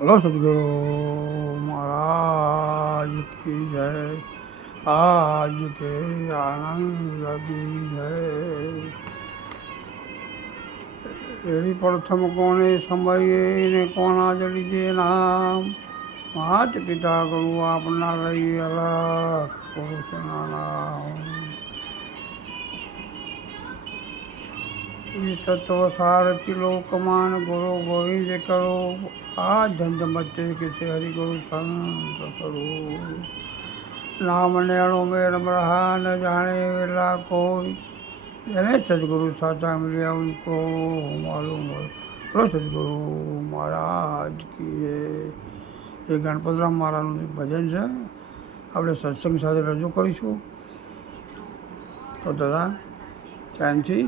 બોલો સદગુરુ મહારાજ કી જય. આજ કે આનંદ કી જય. એવી પ્રથમ કોને સંભળીએ કોના જ લીધે નામ. માત પિતા ગુરુ આપના લઈ અલગ પુરુષના નામ. એ તત્વ સારથી લોકમાન ગુરુ ગોવિંદ કરો. આ ધંધ મચે કે છે હરિગુરુ સંત કરું. નામ નેણો મેળ બ્રહા ન જાણે વેલા કોઈ. એને સદગુરુ સાચા મળ્યા ઉनको માલુમ હોય. બોલો સદગુરુ મહારાજ કી એ ગણપતરામ મહારાજનું ભજન છે. આપણે સત્સંગ સાથે રજૂ કરીશું. તો દાદા ધ્યાનથી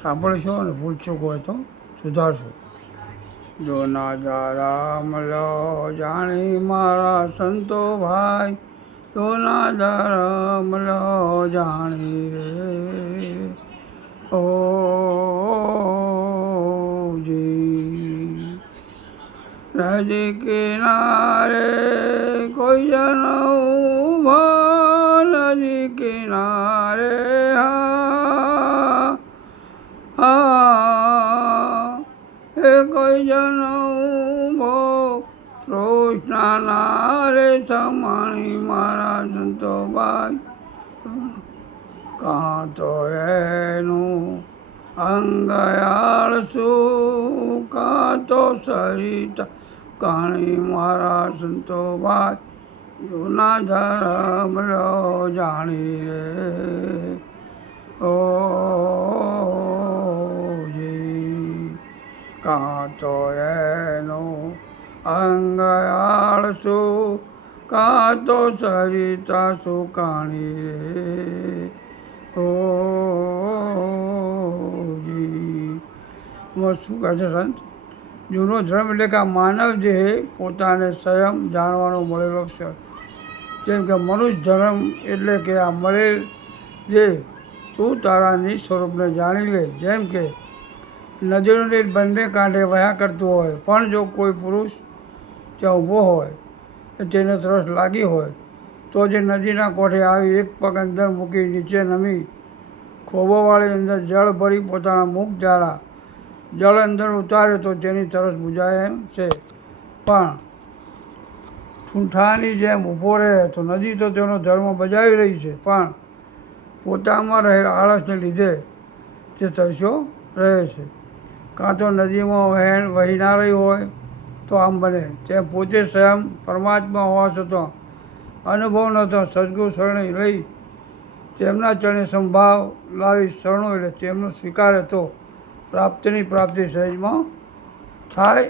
સાંભળશો અને ભૂલ ચૂક હોય તો સુધારશો. જો ના રામ લો જાણી મારા સંતો ભાઈ. જો ના રામ લો જાણી રે ઓ જી. નદી કિનારે કોઈ જન ઉભા. નદી કિનારે એ કોઈ જન ઉભો. તૃષ્ણા રે સમાણી મારા સંતો ભાઈ. કાં તો એનું અંગયાળ શું. કાં તો સરિતા કાણી મારા સંતો ભાઈ. જૂના ધર્મ લો જાણી રે ઓ જી. કાં તો એનું અંગયાળ શું. કાં તો સરિતા સુકાણી રે ઓ જી. શું કહે છે સંત? જૂનો ધર્મ એટલે કે આ માનવ દેહ પોતાને સ્વયં જાણવાનો મળેલો છે. જેમ કે મનુષ્ય ધર્મ એટલે કે આ મળેલ દેહ તું તારા નિજ સ્વરૂપને જાણી લે. જેમ કે નદીનું નીર બંને કાંઠે વહ્યા કરતું હોય, પણ જો કોઈ પુરુષ ત્યાં ઊભો હોય તેને તરસ લાગી હોય તો જે નદીના કોઠે આવી એક પગ અંદર મૂકી નીચે નમી ખોબોવાળી અંદર જળ ભરી પોતાના મુખ દ્વારા જળ અંદર ઉતારે તો તેની તરસ બુજાય એમ છે. પણ ઠૂંઠાની જેમ ઊભો રહે તો નદી તો તેનો ધર્મ બજાવી રહી છે, પણ પોતામાં રહેલા આળસને લીધે તે તરસ્યો રહે છે. કાં તો નદીમાં વહેણ વહી ના રહી હોય તો આમ બને તેમ પોતે સ્વયં પરમાત્મા હોવા છતાં અનુભવ નતો સદગુરુ શરણે લઈ તેમના ચરણે સંભાવ લાવી શરણો એટલે તેમનું સ્વીકારે તો પ્રાપ્તિની પ્રાપ્તિ સહેજમાં થાય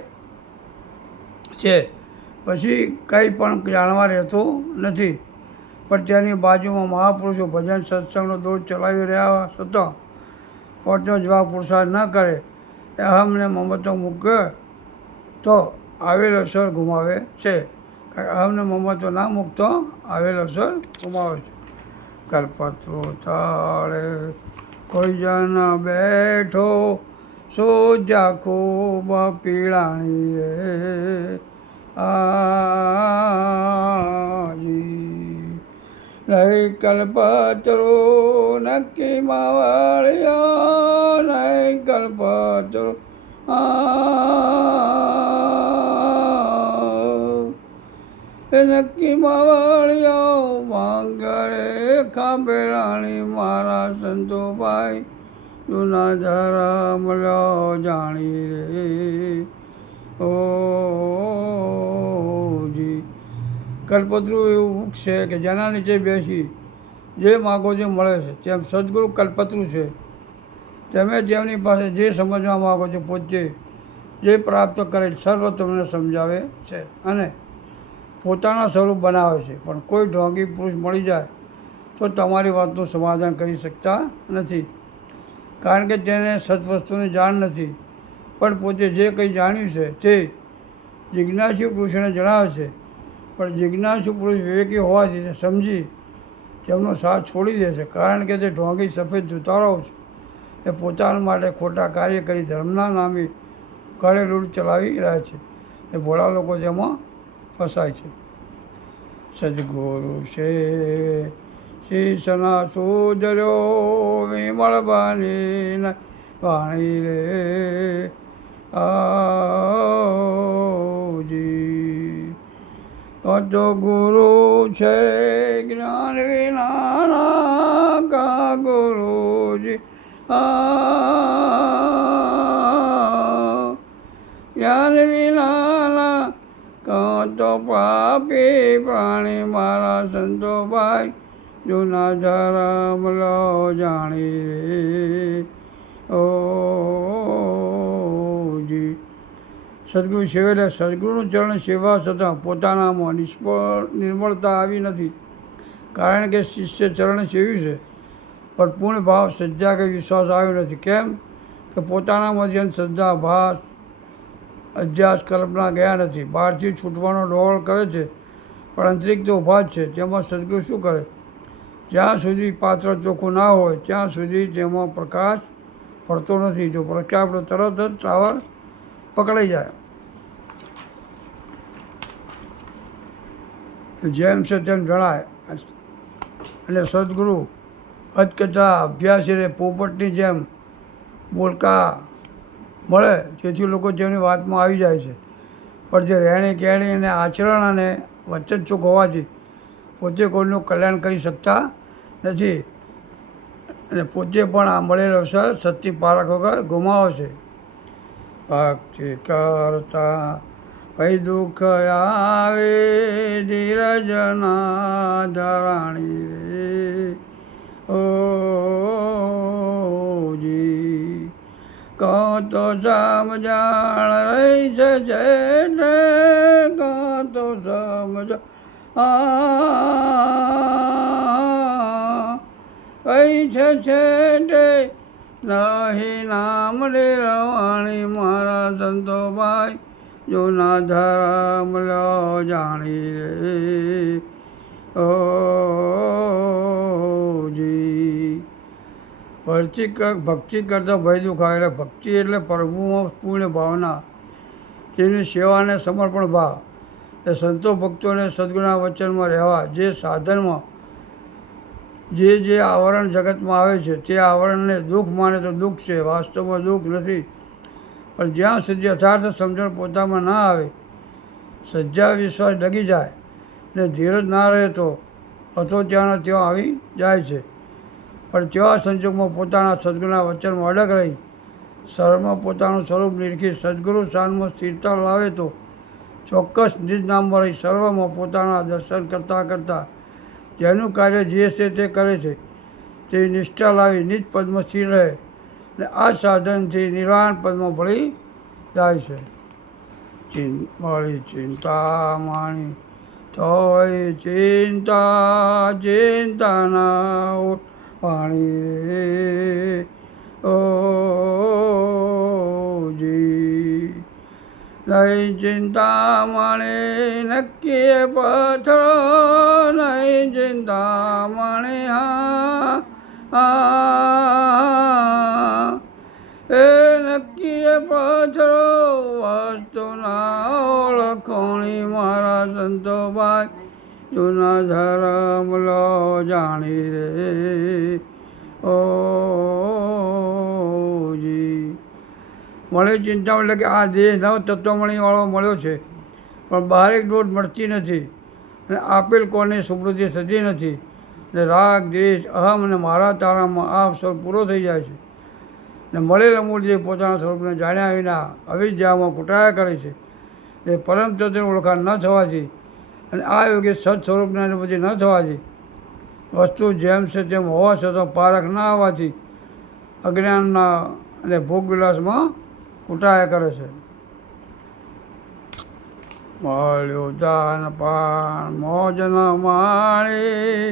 છે. પછી કંઈ પણ જાણવા રહેતું નથી. પણ તેની બાજુમાં મહાપુરુષો ભજન સત્સંગનો દોર ચલાવી રહ્યા છતાં પોતનો જવાબ પુરુષાર્થ ન કરે એ અહમને મમતો મૂકે તો આવેલ અસર ગુમાવે છે. અહમને મમતો ના મૂકતો આવેલ અસર ગુમાવે છે. કલ્પતરુ તાળે કોઈ જન બેઠો. સોજ્યા ખૂબ પીળાણી રે આજી. નહીં કલ્પતરુ નક્કી માવળિયા. નહીં કલ્પતરુ એ નક્કી માવળિયા. માંગળે ખાંભેરાણી મારા સંતો ભાઈ. જૂના ધર્મ લો જાણી રે ઓ જી. કલ્પતરુ એવું વૃક્ષ છે કે જેના નીચે બેસી જે માગો તે મળે છે. તેમ સદગુરુ કલ્પતરુ છે. તમે જેમની પાસે જે સમજવા માગો છો પોતે જે પ્રાપ્ત કરે સર્વ તમને સમજાવે છે અને પોતાના સ્વરૂપ બનાવે છે. પણ કોઈ ઢોંગી પુરુષ મળી જાય તો તમારી વાતનું સમાધાન કરી શકતા નથી, કારણ કે તેને સત્વસ્તુની જાણ નથી. પણ પોતે જે કંઈ જાણ્યું છે તે જિજ્ઞાસુ પુરુષને જણાવે છે. પણ જિજ્ઞાસુ પુરુષ વિવેકી હોવાથી તે સમજી તેમનો સાથ છોડી દે છે, કારણ કે તે ઢોંગી સફેદ જૂતાળાઓ છે. એ પોતાના માટે ખોટા કાર્ય કરી ધર્મના નામે ગળે લૂંટ ચલાવી રહ્યા છે. એ ભોળા લોકો જેમાં ફસાય છે. સદગુરુ છે શીશના સુધર્યો વિમળ બની વાણી રે આવજી. તો ગુરુ છે જ્ઞાન વિનાના કા ગુરુજી જ્ઞાન વિનાના કાં તો પાપી પ્રાણી મારા સંતોભાઈ જૂના ધરમ લો જાણી રે ઓજી. સદગુરુ સેવેલે સદગુરુનું ચરણ સેવા છતાં પોતાનામાં નિર્મળતા આવી નથી, કારણ કે શિષ્ય ચરણ સેવ્યું છે પણ પૂર્ણ ભાવ શ્રદ્ધા કે વિશ્વાસ આવ્યો નથી. કેમ કે પોતાનામાં જેમ શ્રદ્ધા ભાસ અધ્યાસ કલ્પના ગયા નથી. બહારથી છૂટવાનો ડોળ કરે છે પણ આંતરિક તો ઊભા જ છે. તેમાં સદગુરુ શું કરે? જ્યાં સુધી પાત્ર ચોખ્ખું ના હોય ત્યાં સુધી તેમાં પ્રકાશ પડતો નથી. જો પ્રકાશ આપણો તરત જ ટાવર પકડાઈ જાય. જેમ છે તેમ જણાય. અને સદગુરુ અધકચરા અભ્યાસી રે પોપટની જેમ બોલકા મળે, જેથી લોકો તેમની વાતમાં આવી જાય છે. પણ જે રહેણી કહેણી અને આચરણ અને વચન ચૂક હોવાથી પોતે કોઈનું કલ્યાણ કરી શકતા નથી અને પોતે પણ આ મળેલો અવસર સત્ય પારખ વગર ગુમાવે છે. ભક્તિ કરતા ભઈ દુઃખ આવે ધીરજના ધરાણી રે ઓજી. કાં તો સમજણ રહી છે છેટે, કાં તો સમજ રહી છે છેટે, નહીં નામ લેવાણી મારા સંતોભાઈ જૂના ધરમ લો જાણી રે ઓજી. ભક્તિ કરતાં ભય દુઃખ આવે. એટલે ભક્તિ એટલે પ્રભુમાં પૂર્ણ ભાવના, તેની સેવાને સમર્પણ ભાવ. એ સંતો ભક્તોને સદગુરુના વચનમાં રહેવા જે સાધનમાં જે આવરણ જગતમાં આવે છે તે આવરણને દુઃખ માને તો દુઃખ છે, વાસ્તવમાં દુઃખ નથી. પણ જ્યાં સુધી યથાર્થ સમજણ પોતામાં ના આવે, શ્રદ્ધા વિશ્વાસ ડગી જાય ને ધીરજ ના રહે તો હતો ત્યાંનો ત્યાં આવી જાય છે. પણ તેવા સંજોગમાં પોતાના સદગુરુના વચનમાં અડગ રહી સર્વમાં પોતાનું સ્વરૂપ નિરખી સદગુરુ સ્થાનમાં સ્થિરતા લાવે તો ચોક્કસ નિજ નામમાં રહી સર્વમાં પોતાના દર્શન કરતાં કરતાં જેનું કાર્ય જે છે તે કરે છે તે નિષ્ઠા લાવી નિજ પદમાં સ્થિર રહે અને આ સાધનથી નિર્વાણ પદમાં ભળી જાય છે. મારી ચિંતા માણી તોય ચિંતા ચિંતાના પાણી રે ઓજી. નહીં ચિંતા માણે નક્કી પથરો, નહીં ચિંતા માણે એ નક્કી પથરો, વસ્તુ ના ઓળખોણી મારા સંતોભાઈ જૂના ધરમ લો જાણી રે ઓજી. મળે ચિંતા એટલે કે આ દેહ નવ તત્વમણીવાળો મળ્યો છે પણ બહાર દોટ મળતી નથી અને આપેલ કોને સમૃદ્ધિ થતી નથી ને રાગ દ્વેષ અહમ અને મારા તારામાં આ અવસર પૂરો થઈ જાય છે ને મળેલા મૂળદેહ પોતાના સ્વરૂપને જાણ્યા વિના અવિદ્યામાં કૂટાયા કરે છે. એ પરમ તત્વની ઓળખાણ ન થવાથી અને આ યોગે સત સ્વરૂપની અનુભૂતિ ન થવાથી વસ્તુ જેમ છે તેમ હોવા છતાં પારખ ના આવવાથી અજ્ઞાનના અને ભોગ વિલાસમાં કૂટાયા કરે છે. મળ્યું દાન પાન મોજ ન માણી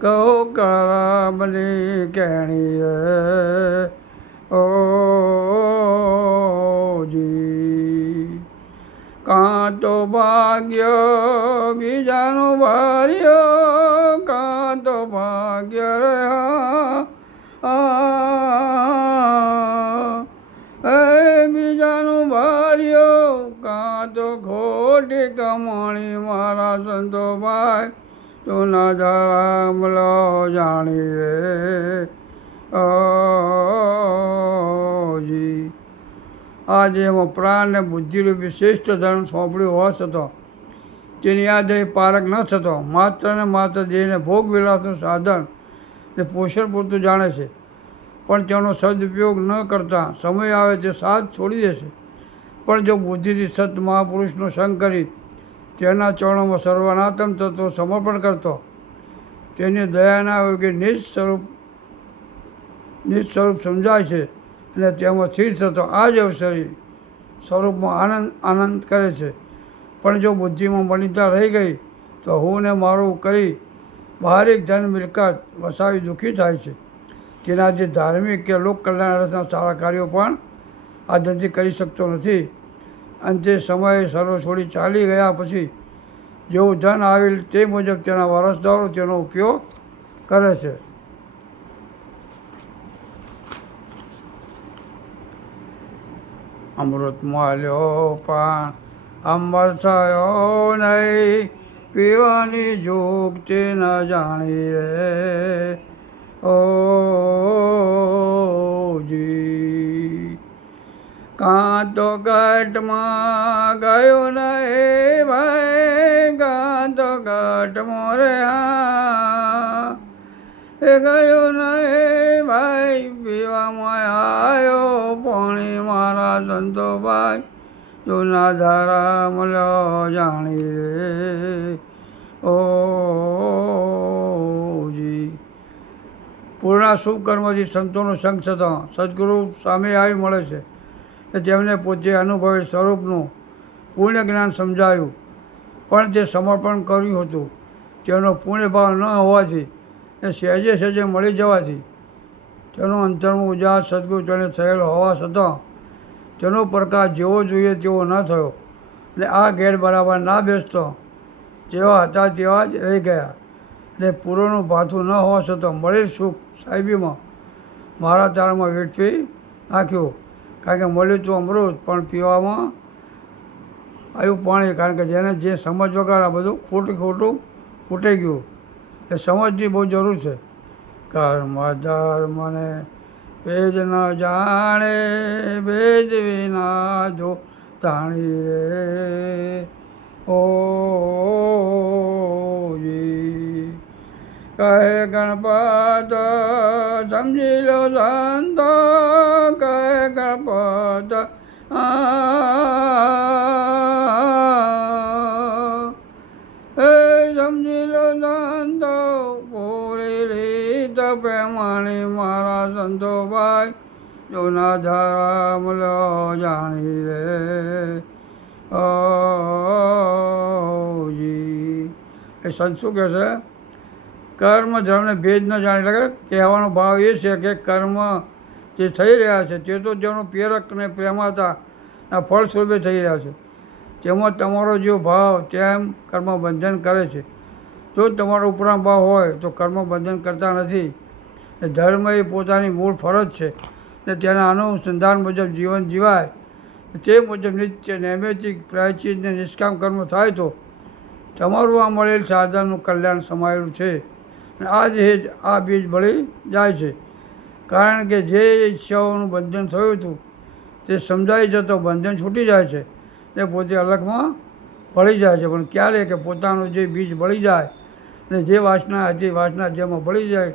કહો કરમની કેણી રે ઓજી. કાં તો ભાગ્ય બીજાનું ભર્યો, કાં તો ભાગ્ય રહ્યા બીજાનું ભર્યો, કાં તો ખોટી કમાણી મારા સંતોભાઈ જૂના ધર્મ લો જાણી રે જી. આજે એમાં પ્રાણ ને બુદ્ધિરૂપી શ્રેષ્ઠ ધર્મ સોંપડ્યું હોવા છતાં તેની યાદે પારક ન થતો, માત્ર ને માત્ર દેહને ભોગ વિલાસનું સાધન ને પોષણ પૂરતું જાણે છે, પણ તેનો સદુપયોગ ન કરતા સમય આવે તે સાથ છોડી દેશે. પણ જો બુદ્ધિથી સત મહાપુરુષનો સંગ કરી તેના ચરણોમાં સર્વનાતમ તત્વો સમર્પણ કરતો, તેની દયાના યોગે નિજ સ્વરૂપ સમજાય છે અને તેમાં સ્થિર થતો આ જ અવસરી સ્વરૂપમાં આનંદ કરે છે. પણ જો બુદ્ધિમાં મલિનતા રહી ગઈ તો હું ને મારું કરી બહારિક ધન મિલકત વસાવી દુઃખી થાય છે. તેનાથી ધાર્મિક કે લોક કલ્યાણના સારા કાર્યો પણ આદરથી કરી શકતો નથી. અંતે સમયે સર્વ છોડી ચાલી ગયા પછી જેવું ધન આવેલ તે મુજબ તેના વારસદારો તેનો ઉપયોગ કરે છે. અમૃત માલ્યો પાન અમર થયો નહીં, પીવાની જોગતે ન જાણી રે જી. કાં તો ઘટમાં ગયો નહીં ભાઈ, કાં તો ઘટમાં રે એ ગયો નહીં ભાઈ, પીવામાં આવ્યો પાણી મારા સંતોભાઈ જૂના ધર્મ લો જાણી રે જી. પૂર્ણ શુભ કર્મથી સંતોનો સંગ થતાં સદગુરુ સામે આવી મળે છે કે તેમને પોતે અનુભવે સ્વરૂપનું પૂર્ણ જ્ઞાન સમજાયું, પણ તે સમર્પણ કર્યું હતું તેનો પૂર્ણ ભાવ ન હોવાથી એ સહેજે સહેજે મળી જવાથી તેનો અંતરમાં ઉજાસ સદગુરુ તેને થયેલ હોવા છતાં તેનો પ્રકાશ જેવો જોઈએ તેવો ન થયો અને આ ઘેર બરાબર ના બેસતો, જેવા હતા તેવા જ રહી ગયા અને પૂરોનું ભાથું ન હોવા છતાં મળેલ સુખ સાહેબીમાં મારા તાળમાં વેઠવી નાખ્યું. કારણ કે મળ્યું તો અમૃત પણ પીવામાં આવ્યું પાણી. કારણ કે જેને જે સમજ વગર આ બધું ખોટું ફૂટાઈ ગયું, એ સમજની બહુ જરૂર છે. કર્મ ધર્મને ભેદ ન જાણે, ભેદ વિના જો જાણી રે જી. કહે ગણપત સમજી લો સંત, કહે ગણપત સમજી લો સંત, પૂરી રીત પ્રેમાણી મારા સંતોભાઈ જૂના ધર્મ લો જાણી રે જી. એ સંત શું કહે છે? કર્મ ધર્મને ભેદ ન જાણી. એટલે કહેવાનો ભાવ એ છે કે કર્મ જે થઈ રહ્યા છે તે તો જેનો પ્રેરક ને પ્રેમાતા ફળ સ્વરૂપે થઈ રહ્યા છે, તેમાં તમારો જે ભાવ તેમ કર્મ બંધન કરે છે. જો તમારો ઉપરાંત ભાવ હોય તો કર્મ બંધન કરતા નથી. ધર્મ એ પોતાની મૂળ ફરજ છે ને તેના અનુસંધાન મુજબ જીવન જીવાય, તે મુજબ નિત્ય નૈમિતિક પ્રાયચિત ને નિષ્કામ કર્મ થાય તો તમારું આ મળેલ સાધનનું કલ્યાણ સમાયેલું છે અને આ જ આ બીજ ભળી જાય છે. કારણ કે જે ઈચ્છાઓનું બંધન થયું હતું તે સમજાઈ જતો બંધન છૂટી જાય છે ને પોતે અલગમાં ભળી જાય છે. પણ ક્યારે કે પોતાનું જે બીજ ભળી જાય અને જે વાસના હતી વાસના જેમાં ભળી જાય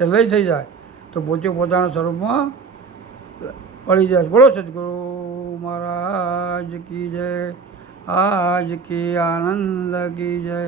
એ લઈ થઈ જાય તો પોતે પોતાના સ્વરૂપમાં ભળી જાય. બોલો સદગુરુ મહારાજ કી જય, આજ કી આનંદ કી જય.